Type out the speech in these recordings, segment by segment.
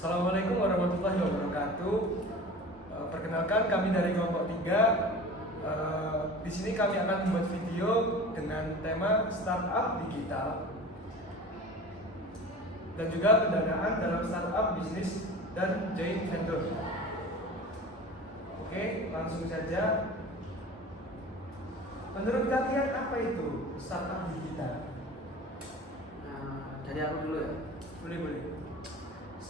Assalamualaikum warahmatullahi wabarakatuh. Perkenalkan kami dari kelompok 3. Di sini kami akan membuat video dengan tema startup digital dan juga pendanaan dalam startup bisnis dan joint venture. Oke, langsung saja. Menurut kalian apa itu startup digital? Dari aku dulu ya. Boleh.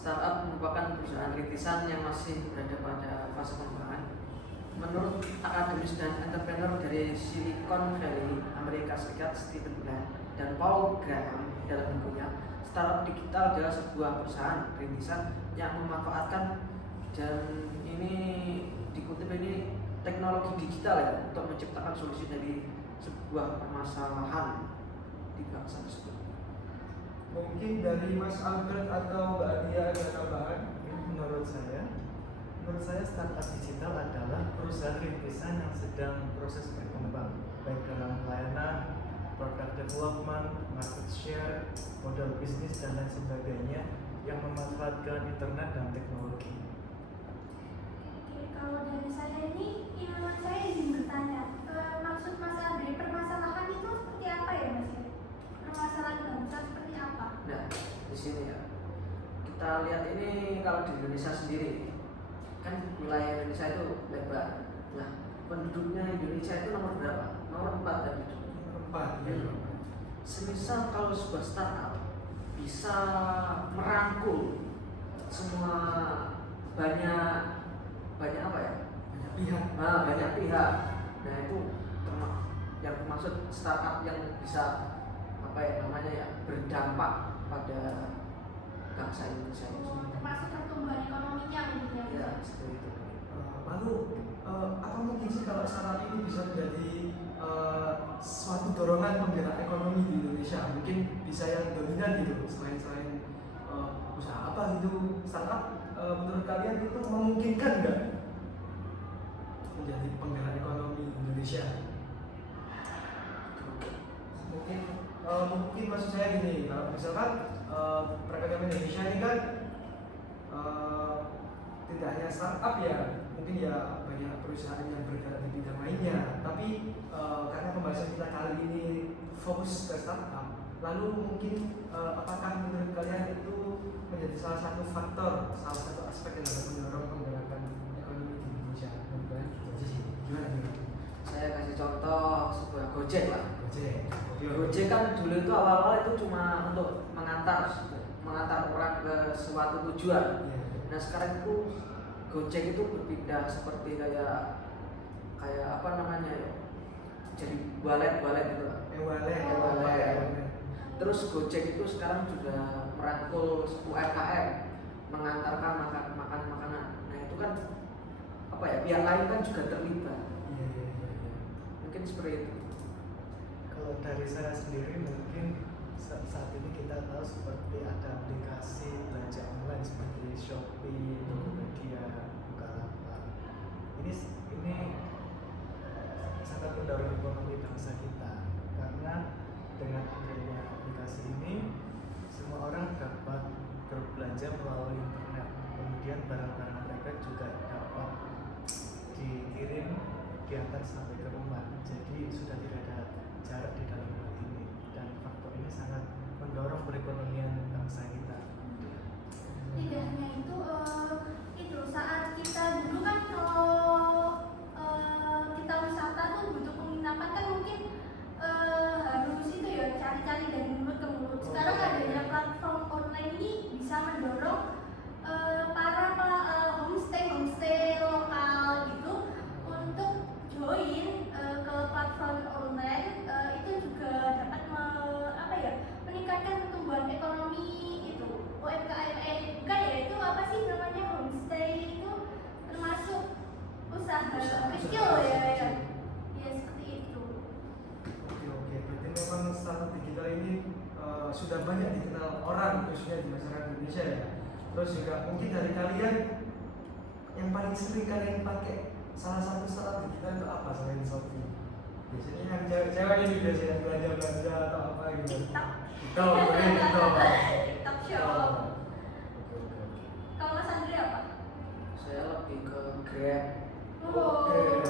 Startup merupakan perusahaan rintisan yang masih berada pada fase pengembangan. Menurut akademis dan entrepreneur dari Silicon Valley, Amerika Serikat, Stephen Bland dan Paul Graham dalam bukunya, startup digital adalah sebuah perusahaan rintisan yang memanfaatkan, dan ini dikutip ini, teknologi digital ya untuk menciptakan solusi dari sebuah permasalahan di bangsa tersebut. Mungkin dari Mas Albert atau Mbak Dia ada tambahan? Menurut saya startup digital adalah perusahaan rintisan yang sedang proses berkembang, baik dalam pelayanan, product development, market share, model bisnis dan lain sebagainya yang memanfaatkan internet dan teknologi. Oke, kalau dari saya ini, saya ingin bertanya, maksud Mas Andre, permasalahan itu seperti apa ya Mas? Permasalahan bangsa seperti apa? Nah, di sini ya kita lihat ini, kalau di Indonesia sendiri kan wilayah Indonesia itu lebar. Nah, penduduknya Indonesia itu nomor berapa? Nomor 4 tadi. Semisal kalau sebuah startup bisa merangkul semua banyak apa ya? Banyak pihak. Banyak pihak. Nah, itu yang maksud startup yang bisa berdampak pada bangsa Indonesia ini. Termasuk pertumbuhan ekonominya gitu ya? Ya, seperti itu. Lalu apa mungkin sih kalau startup ini bisa menjadi suatu dorongan penggerak ekonomi di Indonesia? Mungkin bisa yang dominan gitu, selain usaha apa gitu. Startup menurut kalian itu memungkinkan nggak menjadi penggerak ekonomi Indonesia? Mungkin maksud saya gini, kalau misalkan perekonomian Indonesia ini kan tidak hanya startup ya, mungkin ya banyak perusahaan yang bergerak di bidang lainnya. Tapi karena pembahasan kita kali ini fokus ke startup, lalu mungkin apakah menurut kalian itu menjadi salah satu faktor, salah satu aspek yang dapat mendorong penggerakan ekonomi di Indonesia? Gimana? Saya kasih contoh sebuah Gojek lah. Gojek Kan dulu itu awal-awal itu cuma untuk mengantar orang ke suatu tujuan. Nah, sekarang itu Gojek itu berpindah seperti kayak apa namanya ya, jadi walet gitu lah. Walet. Terus Gojek itu sekarang juga merangkul UMKM, mengantarkan makan makanan. Nah, itu kan apa ya, pihak lain kan juga terlibat. Mungkin seperti itu. Kalau dari saya sendiri, mungkin saat ini kita tahu seperti ada aplikasi belanja online seperti Shopee, Tokopedia, Bukalapak. Ini sangat mendorong ekonomi bangsa kita, karena dengan adanya aplikasi ini semua orang dapat berbelanja melalui internet. Kemudian barang-barang mereka juga dapat dikirim, diantar sampai ke rumah. Jadi sudah tidak ada jarak di dalam hal ini, dan faktor ini sangat mendorong perekonomian bangsa kita. Tidak hanya itu saat kita dulu kan kalau kita wisata tuh butuh penginapan kan mungkin harus itu ya, cari-cari dari mulut ke mulut. Sekarang adanya platform online ini bisa mendorong para homestay lokal gitu untuk join ke platform online. Itu juga dapat meningkatkan pertumbuhan ekonomi itu UMKM. Bukan ya, itu apa sih namanya, homestay itu termasuk usaha kecil ya seperti itu. Oke. Berarti memang startup digital ini sudah banyak dikenal orang, khususnya di masyarakat Indonesia ya. Terus juga mungkin dari kalian yang paling sering kalian pakai salah satu startup digital itu apa selain Shopee? Biasanya yang cewek-cewek ini biasanya belanja atau apa gitu. TikTok. TikTok. TikTok Shop. Kalau Grab. Oke.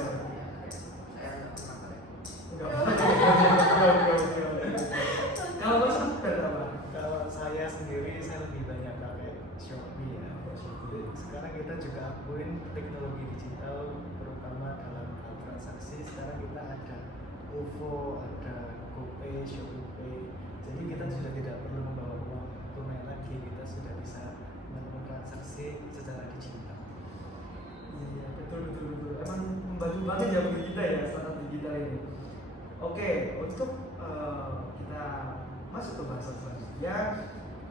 Saya nggak pernah pakai. Enggak. Oke. Kalau Mas Abdul apa? Kalau saya sendiri saya lebih banyak pakai Shopee ya. Sekarang kita juga akuin teknologi digital terutama dalam hal transaksi. Sekarang kita ada OVO, ada GoPay, ShopeePay. Jadi kita sudah tidak perlu membawa uang tunai lagi. Kita sudah bisa melakukan transaksi secara digital. Iya, betul. Emang membantu banget ya bagi kita ya startup digital ini. Oke, untuk kita masuk ke bahasan selanjutnya,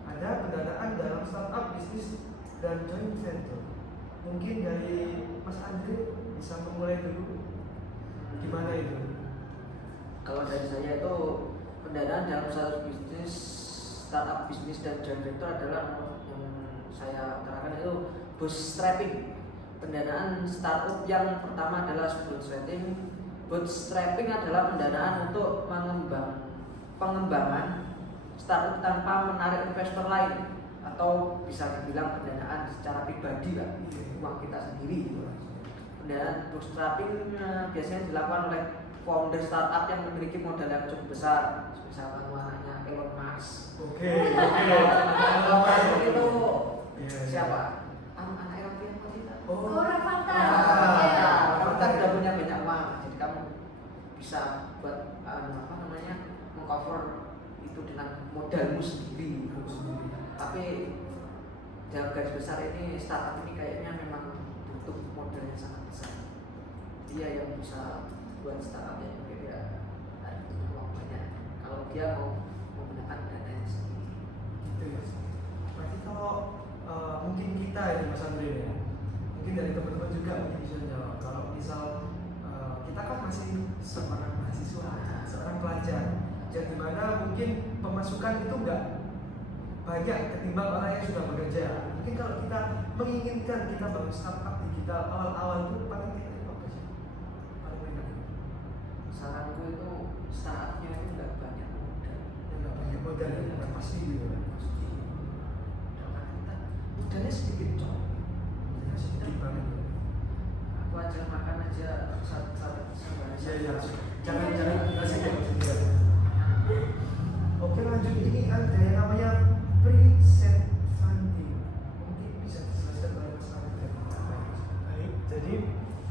ada pendanaan dalam startup bisnis dan joint venture. Mungkin dari Mas Andre bisa memulai dulu. Gimana itu? Kalau dari saya itu pendanaan dalam satu bisnis, startup bisnis dan joint venture adalah yang saya terangkan itu bootstrapping. Pendanaan startup yang pertama adalah bootstrapping. Bootstrapping adalah pendanaan untuk pengembangan startup tanpa menarik investor lain, atau bisa dibilang pendanaan secara pribadi lah, uang kita sendiri gitu. Pendanaan bootstrapping biasanya dilakukan oleh founder startup yang memiliki modal yang cukup besar, misalkan anaknya Elon Musk. Oke. Itu Iya. siapa? Anak Elon Musk itu. Oh, Rafathar. Iya. Kamu kan udah punya banyak uang, jadi kamu bisa buat mengcover itu dengan modalmu sendiri. Tapi dalam garis besar ini startup ini kayaknya memang butuh modal yang sangat besar. Dia yang bisa buat startupnya juga uang banyak. Kalau dia mau menggunakan dananya sendiri. Gitu ya. Berarti kalau mungkin kita ya Mas Andre ya, mungkin dari teman-teman juga mungkin bisa jawab. Kalau misal kita kan masih seorang mahasiswa, seorang pelajar, yang dimana mungkin pemasukan itu enggak banyak ketimbang orang yang sudah bekerja. Mungkin kalau kita menginginkan kita bangun startup digital awal-awal itu paling tidak apa sih? Paling enak. Saranku itu startupnya itu nggak banyak modal. Enggak banyak modal ya, enggak pasti gitu kan. Modalnya sedikit cok. Ya, sedikit banget. Aku aja makan aja satu Iya. Jangan dikasih ya. Oke, lanjut. Ini ada yang namanya pre-seed funding. Mungkin bisa dijelaskan oleh Mas Andre. Baik, jadi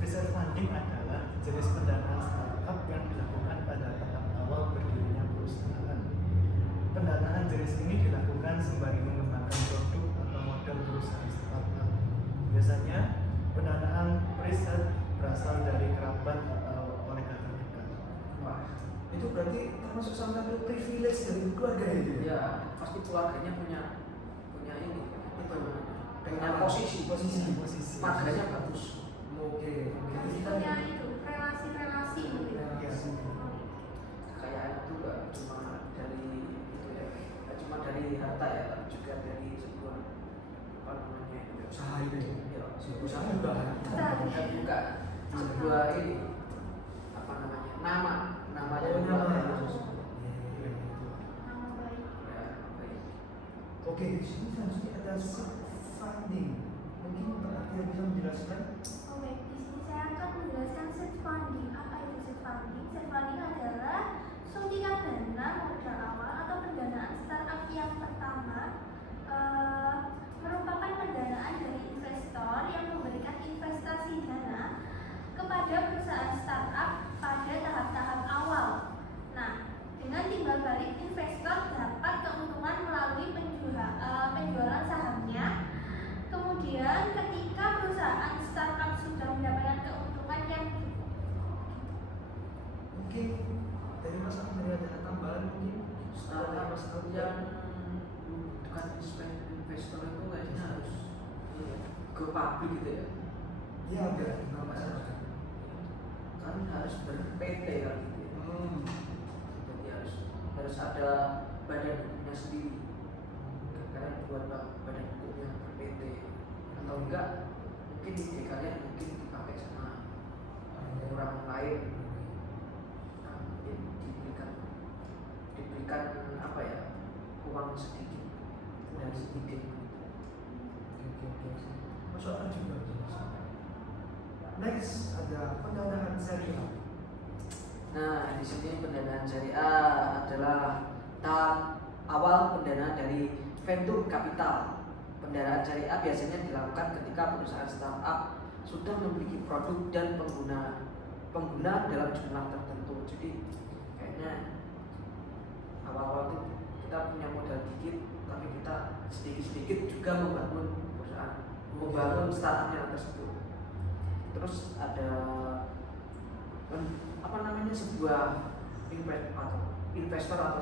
pre-seed funding adalah jenis pendanaan startup yang dilakukan pada tahap awal berdirinya perusahaan. Pendanaan jenis ini dilakukan sembari mengembangkan produk atau model perusahaan startup. Biasanya pendanaan pre-seed berasal dari kerabat atau kolega terdekat. Wah, Itu berarti termasuk salah satu privilege dari keluarga itu ya? ya pasti keluarganya punya ini, itu punya posisi, marganya bagus. Oke. Harus punya itu relasi-relasi gitu ya. Ya. Kekayaan itu nggak cuma dari itu ya, nggak cuma dari harta ya, tapi juga dari sebuah apa namanya itu Usaha itu ya? ya, sebuah Usaha juga. dan juga sebuah ini apa namanya namanya Oh, juga nama. bagus. Nama baik. Ya, baik. Oke, di sini selanjutnya ada seed funding. Mungkin Pak Akhil bisa menjelaskan? Oke, di sini saya akan menjelaskan seed funding. Apa itu seed funding? Seed funding adalah suntikan dana modal awal atau pendanaan startup yang pertama, merupakan pendanaan dari investor yang memberikan investasi dana kepada perusahaan startup pada tahap-tahap awal. Nah, dengan timbal balik investor dapat keuntungan melalui penjualan sahamnya. Kemudian ketika perusahaan startup sudah mendapatkan keuntungan yang Mungkin dari Mas Andre ada tambahan mungkin? Startup Mas Andre. yang bukan investor itu kayaknya harus go public gitu ya. Iya, enggak. Nggak masalah. Kan harus ber-PT kan gitu ya. Jadi harus ada badan hukumnya sendiri. Kalian buat badan hukum yang ber-PT atau enggak mungkin ide kalian mungkin dipakai sama orang lain. Nah, mungkin diberikan apa ya, uang sedikit dan sedikit. Oke. Masuk akal juga. syariah? Nah, di sini pendanaan syariah adalah tahap awal pendanaan dari venture capital. Pendanaan syariah biasanya dilakukan ketika perusahaan startup sudah memiliki produk dan pengguna dalam jumlah tertentu. Jadi kayaknya awal-awal itu kita punya modal dikit, tapi kita sedikit-sedikit juga membangun perusahaan, membangun startupnya tersebut. Terus ada sebuah investor atau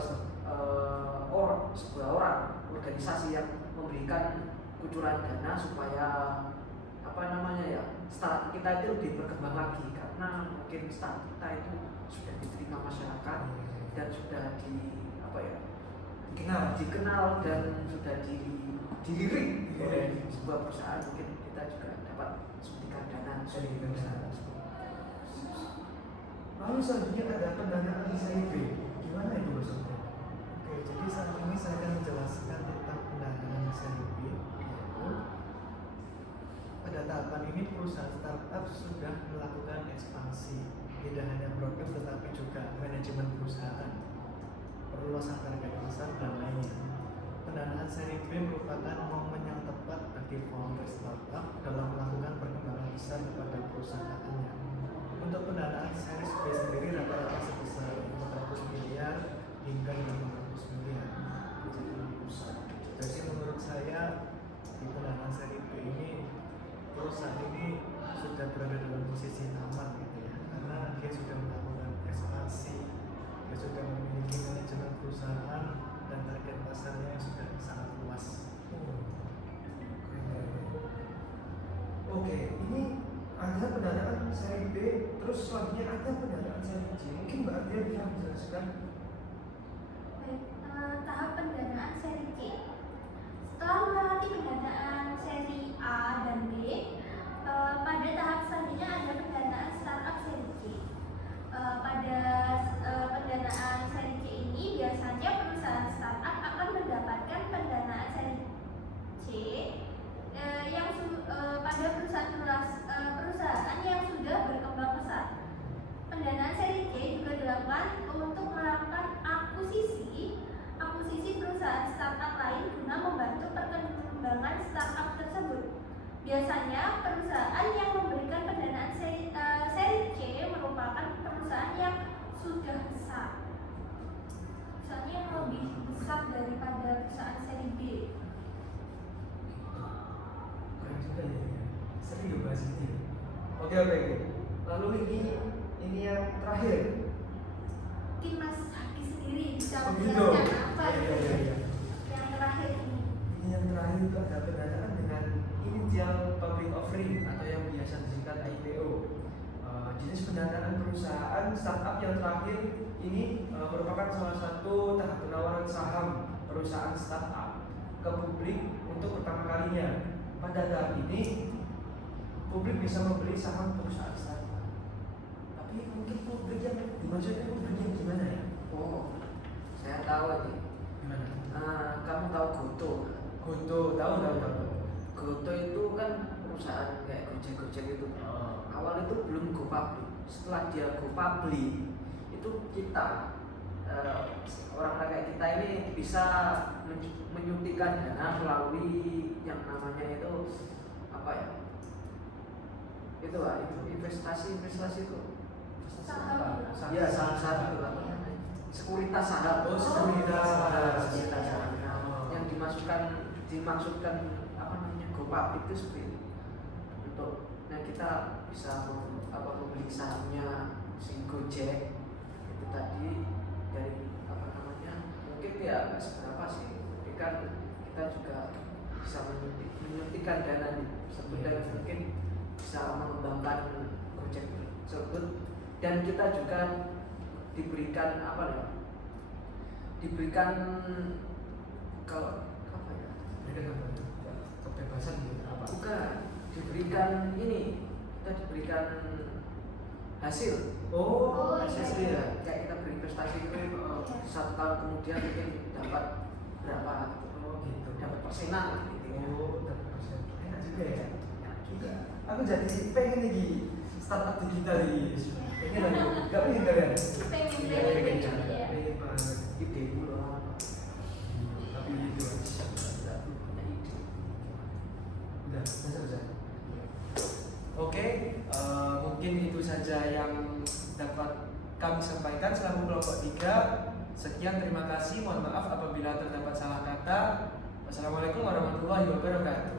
sebuah organisasi yang memberikan kucuran dana supaya startup kita itu lebih berkembang lagi, karena mungkin startup kita itu sudah diterima masyarakat dan sudah dikenal dan sudah dilirik oleh sebuah perusahaan. Mungkin kita juga dapat suntikan dana dari perusahaan tersebut. Lalu selanjutnya ada pendanaan seri B. Gimana itu Mas? Oke, jadi saat ini saya akan menjelaskan tentang pendanaan seri B. Yaitu pada tahapan ini perusahaan startup sudah melakukan ekspansi, tidak hanya produk tetapi juga manajemen perusahaan, perluasan target pasar dan lainnya. Pendanaan seri B merupakan momen yang tepat bagi founder startup dalam melakukan perkembangan besar kepada perusahaannya. Untuk pendanaan seri B sendiri rata-rata sebesar 400 miliar hingga 500 miliar. Jadi menurut saya di pendanaan seri B ini perusahaan ini sudah berada dalam posisi aman gitu ya, karena dia sudah melakukan ekspansi, dia sudah memiliki manajemen perusahaan dan target pasarnya yang sudah sangat luas. Oke, ini ada pendanaan seri B, terus selanjutnya ada pendanaan seri C. Mungkin Mbak Ardia bisa menjelaskan. Baik, tahap pendanaan seri C. Setelah melewati pendanaan seri A dan B, pada tahap selanjutnya ada pendanaan startup seri C. Pada pendanaan seri C ini biasanya perusahaan startup akan mendapatkan pendanaan seri C pada perusahaan yang sudah berkembang pesat. Pendanaan seri C juga dilakukan untuk melakukan akuisisi perusahaan startup lain guna membantu perkembangan startup tersebut. Biasanya perusahaan yang memberikan pendanaan seri C merupakan perusahaan yang sudah besar, misalnya yang lebih besar daripada perusahaan seri B. Keren juga ya. Sering dibahas ini. Oke. Lalu ini yang terakhir. Mungkin Mas Haki sendiri bisa Oh, gitu. menjelaskan apa Iya. yang terakhir ini. Ini yang terakhir itu ada pendanaan dengan initial public offering atau yang biasa disingkat IPO. Jenis pendanaan perusahaan startup yang terakhir ini merupakan salah satu tahap penawaran saham perusahaan startup ke publik untuk pertama kalinya. Pada tahap ini publik bisa membeli saham perusahaan startup. Tapi mungkin publik yang dimaksudnya publik yang gimana ya? Oh, saya tahu ini. Gimana? Kamu tahu Goto? Goto, tahu. Goto itu kan perusahaan kayak Gojek itu. Awal itu belum go public. Setelah dia go public, itu kita orang-orang kayak kita ini bisa menyuntikkan dana melalui yang namanya itu itu investasi itu. Saham. Ya, saham itu sekuritas saham. Oh, sekuritas saham. Yang dimaksudkan go public itu seperti itu. Untuk kita bisa membeli sahamnya si Gojek itu tadi dari mungkin ya nggak seberapa sih, tapi kan kita juga bisa menyuntikkan dana dan mungkin bisa mengembangkan Gojek tersebut, dan kita juga diberikan kebebasan gitu apa? Bukan, diberikan kita diberikan hasil. Oh, hasil iya. ya, kayak kita berinvestasi itu 1 tahun kemudian mungkin dapat berapa Gitu. dapat persenan lah gitu ya. Oh, dapat persen. Enak juga ya. Aku jadi pengen lagi startup digital ini. Pengen lagi, nggak pengen kalian? Pengen Iya, banget, pengen pengen, banget. iya. Pengen banget. Ide dulu apa? Tapi gitu. Nggak punya ide. Udah, selesai. Oke, mungkin itu saja yang dapat kami sampaikan selaku kelompok 3. Sekian, terima kasih. Mohon maaf apabila terdapat salah kata. Wassalamualaikum warahmatullahi wabarakatuh.